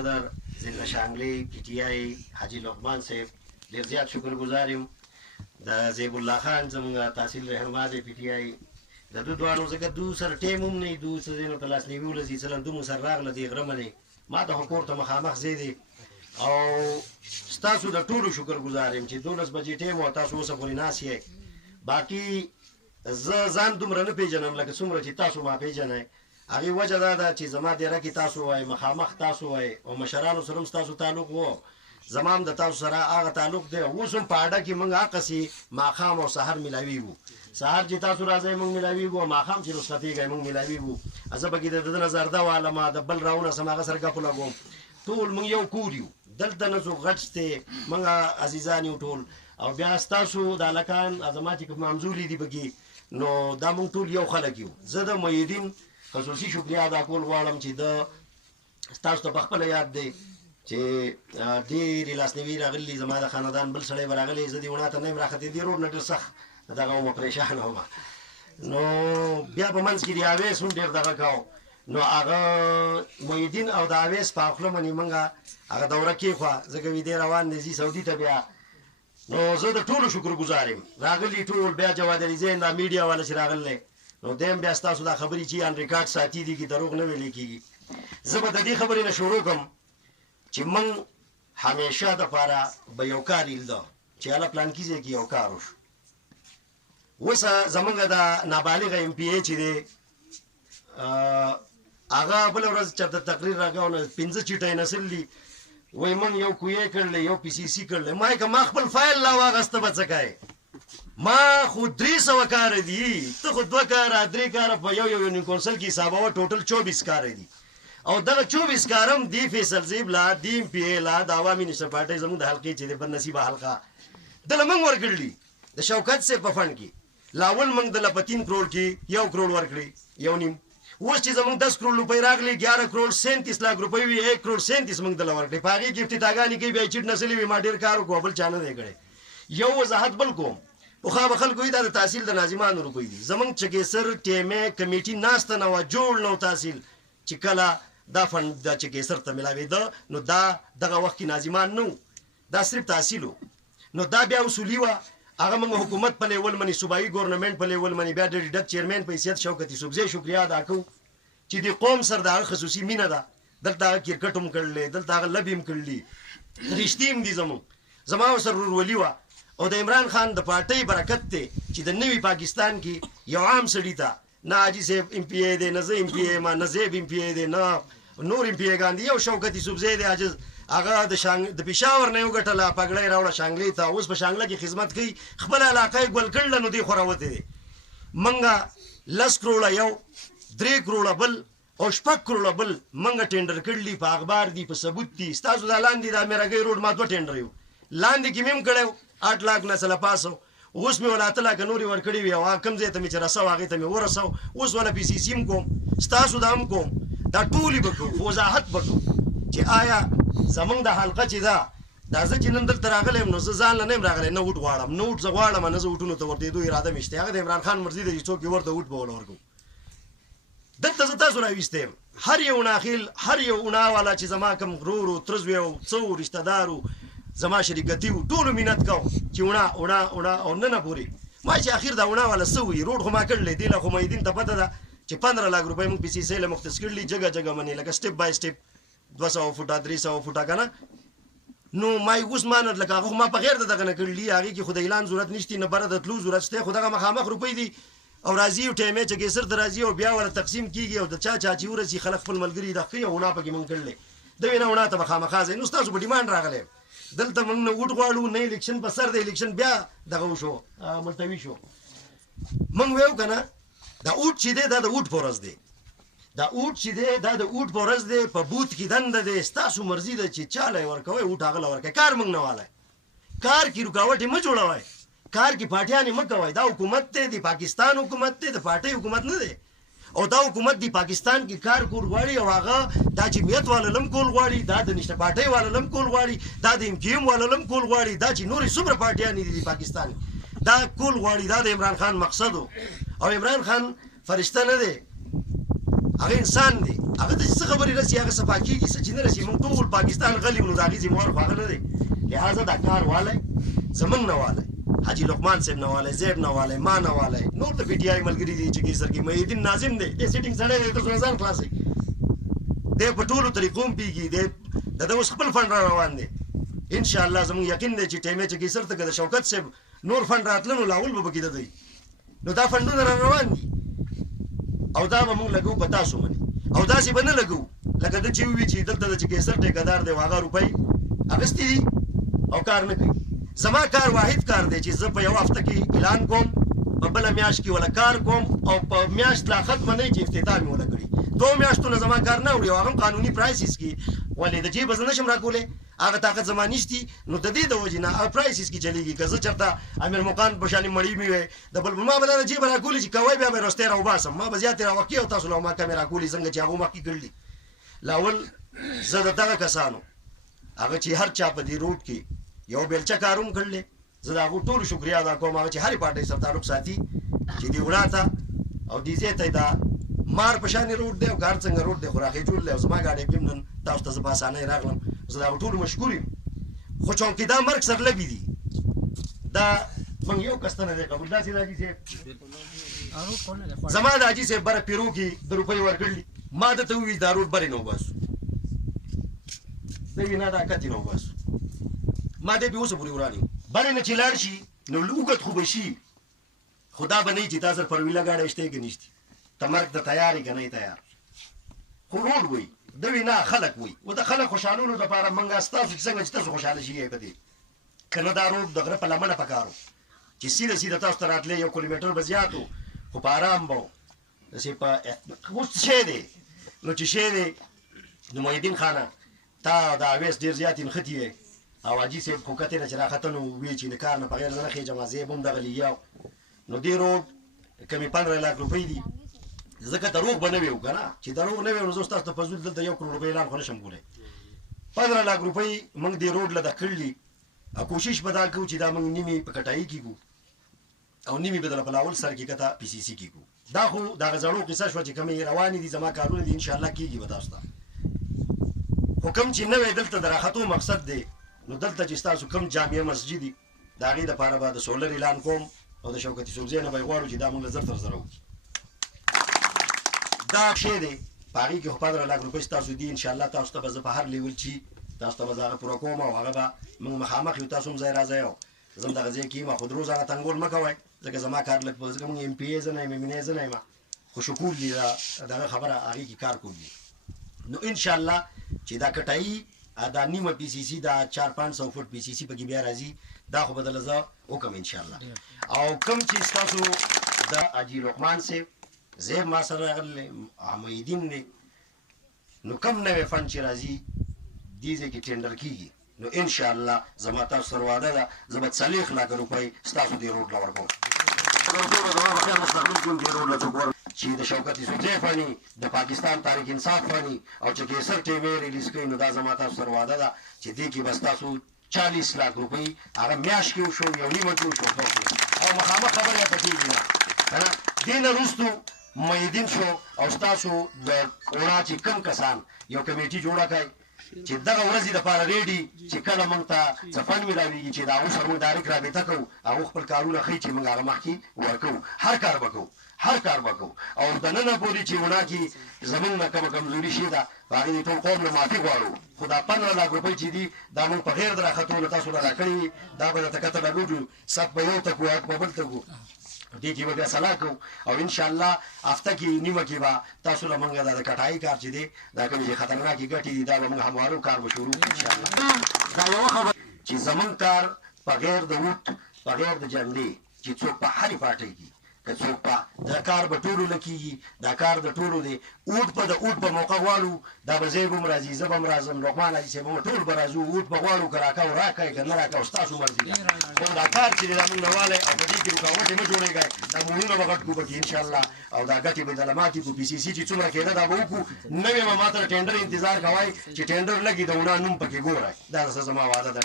صدر ضلع شانګلې پی ټی آی حاجي لقمان صاحب ډېر زیات شکرګزار یم. د زیب الله خان زموږ تحصیل رهنما دی پی ټی آی د دوی دواړو ځکه دوی سره ټیم هم نه دوی څه ځینو ته لاسنیوي ولځي څلن دوی مو سره راغله دې غره منې ما ته خو کور ته مخامخ ځای دی او ستاسو د ټولو شکرګزار یم چې 12 بجې ټیم و تاسو اوسه پورې ناست یې. باقي زه ځان دومره نه پېژنم لکه څومره چې تاسو ما پېژنئ. هغې وجه دا ده چې زما دیره کې تاسو وای مخامخ تاسو وای او مشرانو سره هم ستاسو تعلق و زما هم د تاسو سره هغه تعلق دی. اوس هم په اډه کې موږ هغسې ماښام او سحر ملاویږو. سحر چې تاسو راځئ موږ ملاویږو او ماښام چې رخصتېږئ موږ ملاویږو. زه پکې د ده نه زرده والمه د بل راونسم هغه سره ګپو لګوم. ټول موږ یو کور یو دلته نه څوک غټ دی موږ عزیزان یو ټول. او بیا ستاسو د هلکان زما چې کوم همزولي دي پکې نو دا موږ ټول یو خلک یو. زه د محیدین خصوصي شکریه ادا کول غواړم چې د ستاسو ته په خپله یاد دی چې ډېرې لاسنیوي راغلي زما د خاندان بل سړی به راغلی زه دې وڼا ته نه یم راختېدی روډ نه ډېر سخت دغه ومه پریشانه ومه نو بیا په منځ کې د اویس هم ډېر دغه کوو نو هغه محیدین او د اویس په خوله منې موږ هغه دوره کېښوه ځکه ویدې روان دی ځي سعودي ته بیا نو زه د ټولو شکرګزار یم راغلي ټول بیا جواد علي زین دا میډیا والا چې راغلی نو دیم بیا ستاسو دا خبرې چې ان ریکارډ ساتي دي کې دروغ نه ویلې کېږي. زه به د دې خبرې نه شروع کړم چې موږ همیشه دپاره به یو کار ایلده چې هله پلانکي ځای کې یو کار وشو. اوس زموږ د نابالغه ایم پی ای چې دی هغه بله ورځ چېرته تقریر راکوه نو 5 چیټۍ نسل دي وایي موږ یو کوی کړلی یو پی سی سی کړلی. ما که ما خپل فایل لا واغسته به څه کوې ما خو 300 کاره دي ته خو 2 کاره 3 کاره په یو یونین کونسل کې حسابوه ټوټل 24 کاره دي او دغه 24 کاره هم دی فیصل زیب لا دی ایم پی ای لا د عوامي نشر پارټۍ زموږ د حلقې چې د بدنصیبه حلقه دله موږ ورکړلي د شوکت صاحب په فنډ کې لاول موږ دله په 3 کروڑ کې 1 کروڑ ورکړي 1.5 اوس چې زموږ 10 کروڑ روپۍ راغلي 11 کروڑ 37 लाख روپۍ وي 1 کروڑ 37 موږ دله ورکړي. په هغې کې افتتاحګانې کوي بیا چیټ نسلې وي ما ډېر کار وکړو بل چا نه دی کړی. یو وضاحت بل کوم پخوا به خلکو وایي دا د تحصیل د ناظمانو روپۍ دي. زموږ چکېسر ټیمې کمیټي ناسته نه وه جوړ نه و تحصیل چې کله دا فنډ د چکېسر ته میلاوېده نو دا دغه وخت کې ناظمان نه و دا صرف تحصیل و. نو دا بیا اصولي وه هغه موږ حکومت په لیول منې صوبایي ګورنمنټ په لیول منې بیا د ډک چیرمین په حیثیت شوکت یوسفزی شکریه ادا کوو چې د قوم سره د هغه خصوصي مینه ده. دلته هغه کرکټ هم کړلی دلته هغه لبې هم کړلي رښتې هم دي زموږ زما ورسره ورولي وه او د عمران خان د پارټۍ برکت دی چې د نوي پاکستان کې یو عام سړي ته نه حاجي صاحب ایم پی ای دی نه زه ایم پی ای ما نه زیب ایم پی ای دی نه نور ایم پی ایګان دي یو شوکت یوسفزی دی عاجز هغه د پېښور نه یې وګټله پګړۍ راوړه شانګلې ته اوس په شانګله کې خدمت کوي خپله علاقه یې ګل کړله نو دی خو راوتی دی. موږ 10 کروړه یو 3 کروړه بل او 6 کروړه بل موږ ټینډر کړلي په اخبار دي په ثبوت دي. ستاسو دا لاندې د میراګۍ روډ ما 2 ټینډر یو لاندې کې مې هم کړی 8 लाख نه سله پاسو اوس مې ولا 8 लाख نورې ورکړي وي او کوم ځای ته مې چې رسو هغې ته مې ورسو اوس ولا پی سی سی هم کوم ستاسو دا هم کوم دا ټولې به کوو وضاحت به کوو چې آیا زموږ د حلقه چې ده دا زه چې نن دلته راغلی یم نو زه ځان له نه یم راغلی نه وټ غواړم نه وټ زه غواړم نه زه وټونو ته ورتېدو اراده مې شته هغه د عمران خان مرضي ده چې څوک یې ورته وټ به وله ورکوو. دلته زه تاسو راویستی یم هر یو ناخیل هر یو اونا والا چې زما کوم ورور و ترزوی او څه و رشته دار و زما شریکتي و ټولو مینت کوم چې اونا او ننه پورې ما چې اخر دا اونا والا څه وي روډ خو ما کړلی دی له خو محیدین ته پته ده چې 15 लाख روپۍ موږ پی سی سی له مختص کړلي جګه جګه منې لکه سټپ بای سټپ 200 فوټه 300 فوټه که نه نو ما یې اوس مانه لکه هغه خو ما په غیر د دغه نه کړلي هغې کې خو د اعلان ضرورت نشته نه بره د تلو ضرورت شته خو دغه مخامخ روپۍ دي او راځي او ټیمې چې کیسر ته راځي او بیا ولا تقسیم کېږي او د چا چې ورسي خلک خپل ملګري د ښه اونا پکې موږ کړلی د وینه اونا ته به خامخا ځئ نو ستاسو په ډیمانډ راغلی دلته موږ نه ووټ غواړو نه الیکشن په سر د الیکشن بیا دغه وشو ملتوي شو. موږ ویو که نه دا اوټ چې دی دا د اوټ په ورځ دی دا اوټ چې دی دا د اوټ په ورځ دی په بوت کې دنده دی ستاسو مرضي ده چې چاله یې ورکوئ اوټ هغه له ورکوئ کار موږ نه والی کار کې رکاوټ یې مه جوړوئ کار کې پاټیانې مه کوئ دا حکومت دی د پاکستان حکومت دی د پاټۍ حکومت نه دی او دا حکومت دی پاکستان کې کار کول غواړي او هغه دا جمعیت والا لم کول غواړي دا د نشته پاټۍ والا لم کول غواړي دا د امکیم والا لم کول غواړي دا چې نورې څومره پاټیانې دي د پاکستان دا کول غواړي دا د عمران خان مقصد او عمران خان فرشته نه دی هغه انسان دی هغه د څه خبرې رسي هغه صفا کېږي څه چې نه رسي موږ ټول پاکستان غلي نو د هغې ذموار خو هغه نه دی لهذا دا کار والی زمونږ نه والی حاجي لقمان صاحب نه والی زید نه والی ما نه والی نور د پی ټي آی ملګري دي چې کیسر کې محیدین ناظم دی دی سیټینګ سړی دی تاسو ځان خلاصوي دی په ټولو طریقو هم پیږي دی د ده اوس خپل فنډ را روان دی انشاءالله زموږ یقین دی چې ټیمې چې کیسر ته که د شوکت صاحب نور فنډ راتله نو لاول به پکې د دی نو دا فنډونه را روان دي او دا به موږ لګو په تاسو باندې او داسې به نه لګو لکه ده چې ووي چې دلته د چې کیسر ټیکهدار دی هغه روپۍ اخیستې دي او کار نه کوي زما کار واحد کار دی چې زه په یو هفته کې اعلان کوم په بله میاشت کې ولا کار کوم او په میاشت لا ختمه نه چې افتتاح مې ولا کړي 2 میاشتونه زما کار نه وړي او هغه هم قانوني پرایسز کې ولې د جیبه زه نشم راکولی هغه طاقت زما نشتي نو د دې د وجې نه هغه پرایسز کې چلېږي که زه چېرته امیر مقان په شانې مړی مې وی د بل ما به دا د جیبه راکولي چې کوی بیا به یې رستۍ راوباسم ما به زیاتې راوقي او تاسو له ما کمې راکولي څنګه چې هغو مخکې کړلي لاول زه د دغه کسانو هغه چې هر چا په دې روډ کې یو بیلچه کار هم کړلی زه د هغو ټولو شکریه ادا کوم هغه چې هرې پارټۍ سره تعلق ساتي چې دې وړا ته او دې ځای ته دا مار په شانې روډ دی او که هر څنګه روډ دی خو راخې جوړ دی او زما ګاډۍ کې هم نن تاسو ته زه په اسانۍ راغلم زه د هغو ټولو مشکور یم خو چونکې دا مرګ سره لګي دي دا موږ یو کس ته نه دی قبول داسې د حاجي صاحب زما د حاجي صاحب بره پیرو کې د روپۍ ورکړلي ما درته ووي دا روډ برې نه وباسو دوی نه دا کتې نه وباسو ما دی پې اوسه پورې وران یم برې نه چې لاړ شي نو اوږد خو به شي خو دا به نه وي چې تا سره پرویله ګاډی شته که نشتي ته مرګ ته تیار یې که نه یې تیار خو روډ وایي ده وي نه خلک وایي و د خلک خوشحالولو دپاره موږ ستاسو چې څنګه چې تاسو خوشحاله شي که دی که نه دا روډ د غره په لمنه پکار و چې سیده سیده تاسو ته راتلې 1 کیلومیټر به زیات و خو په ارام به و داسې په اوس شی دی نو چې شی دی نو محیدین خانه تا د اویس ډېر زیات نښتي وی او حاجي صاحب خو کتې نه چې راختلو وی چې د کار نه بغیر زه نه خېجم زه یې به هم دغه لیاو نو دې روډ کمې 15 لاک روپۍ دي ځکه دروغ به نه وي که نه چې دروغ نه وي نو زه ستاسو ته فضول دلته 1 کروڑ روپۍ اعلان خو نشم کولی 15 لاک روپۍ موږ دې روډ له ده کړلي او کوشش به دا کوو چې دا موږ نیمې په کټایي کېږو او نیمې به دله په لاول سر کې کته پی سی سی کېږو دا خو دغه زړو قصه شوه چې کومې روانې دي زما کارونه دي انشاءالله کېږي به تاسو ته خو کوم چې نوی دلته د راختو مقصد دی نو دلته چې ستاسو کوم جامع مسجد دي د هغې دپاره به د سولر اعلان کوم او د شوکت یوسفزۍ نه به یې غواړو چې دا موږ له زر تر زره وکړي دا شی دی په هغې کې خو 15 لاک روپۍ ستاسو دي انشاءالله تاسو ته به زه په هر لیول چې تاسو ته به زه هغه پوره کوم او هغه به موږ مخامخ یو تاسو هم ځای راځئ او زه هم دغه ځای کې یم خو د روزانه تنګول مه کوئ ځکه زما کار لږ ځکه موږ ایم پی ای زه نه یم ایم زه نه یم خو شکور دي دغه خبره هغې کې کار کوو دي نو انشاءالله چې دا کټایي دا نیمه پی سی سی دا 400-500 فوټ پی سی سی پکې بیا راځي دا خو به دله زه وکړم انشاءالله او کوم چې ستاسو د حاجي لقمان صاحب زیب ما سره راغلی محیدین دی نو کم نوی فن چې راځي دې ځای کې ټینډر کېږي نو انشاءالله زما تاسو سره وعده ده زه به 40 لاکه روپۍ ستاسو دې روډ له ورکوم چې د شوکت یوسفزۍ فاني د پاکستان تحریک انصاف فاني او چې کیسر ټیمې ریلیز کوي نو دا زما تاسو سره وعده ده چې دې کې به ستاسو 40 لاک روپۍ هغه میاشت کې وشو یو نیمه کې وشو او مخامخ خبرې ورته کېږي نه که نه دې نه وروستو محیدین شو او ستاسو د وړا چې کوم کسان یو کمیټي جوړه کړئ چې دغه ورځې دپاره ریډي چې کله موږ ته څه فنډ میلاویږي چې د هغو سره موږ ډایرکټ رابطه کوو هغو خپل کارونه ښیي چې موږ هغه مخکې ورکوو هر کار به کوو هر کار به کوو او دننه پورې چې وړا کې زموږ نه کومه کمزوري شي ده په هغې د ټول قوم نه معافي غواړو خو دا 15 لاک روپۍ چې دي دا موږ په غیر د راختو له تاسو نه راکړي وي دا به درته کته لګوجو سک به یو ته کړو حق به بل ته کړو دې کې به بیا صلاح کوو او انشاءالله هفته کې نیمه کې به تاسو له موږ دا د کټایي کار چې دی دا کومې چې خطرناکې ګټې دي دا به موږ هموارو کار به شروع کړو انشاءالله دا یوه خبره چې زموږ کار په غیر د ووټ په غیر د جنډې چې څوک په هرې پارټۍ کې که څوک په دا کار به ټولو نه کېږي دا کار د ټولو دی اوټ په د اوټ په موقع غواړو دا به زه به هم راځي زه به هم راځم لقمان حاجي صاحب هم ټول به راځو اوټ به غواړو که راکوو راکئ که نه راکوو ستاسو مرضي ده خو دا کار چې دی دا موږ نه والی او په دې کې رکاوټې مه جوړېږئ دا مونونه به غټ کړو پکې انشاءالله او دا ګټې به دله ماتې کړو پي سی سی چې څومره کېده دا به وکړو نوې به ما ته د ټینډر انتظار کوئ چې ټینډر لګي د ونا نوم پکې ګورئ دا څه زما وعده ده